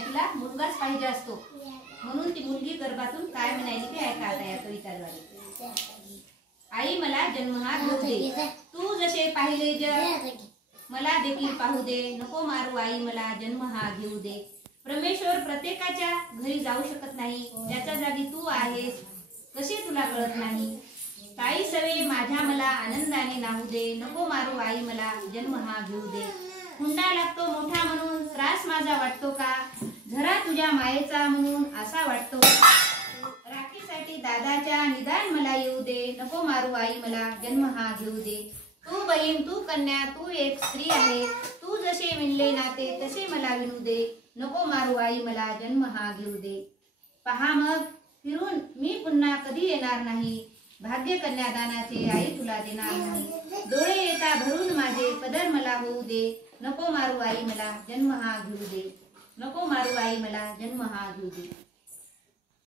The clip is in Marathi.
नाही, तुला मुलगाच पाहिजे असतो, म्हणून ती मुलगी गर्भातून काय म्हणायची ते ऐका आता या कविताद्वारे. आई मला जन्म हा घेऊ दे, तू जसे पाहिले जग मला देखील पाहू दे, नको मारू आई मला जन्म हा घेऊ दे. परमेश्वर प्रत्येकाच्या घरी जाऊ शकत नाही, त्याच्या जागी तू आहेस, कसे तुला कळत नाही. काही सवे माझ्या मला आनंदाने नाहू दे, नको मारू आई मला जन्म हा घेऊ दे. हुंडा लागतो मोठा म्हणून त्रास माझा वाटतो का, झरा तुझ्या मायेचा म्हणून असा वाटतो का. राखीसाठी दादाच्या निदान मला येऊ दे, नको मारू आई मला जन्म हा घेऊ दे. तू बहीण तू कन्या तू एक स्त्री आहे, तू जसे विणले नाते तसे मला विणू दे, नको मारू आई मला जन्म हा घेऊ दे. पहा मग फिरून मी पुन्हा कधी येणार नाही, भाग्य कन्यादानाचे आई तुला देणार नाही. डोळे येता भरून माझे पदर मला होऊ दे, नको मारू आई मला जन्म हा घेऊ दे, नको मारू आई मला जन्म हा घेऊ दे.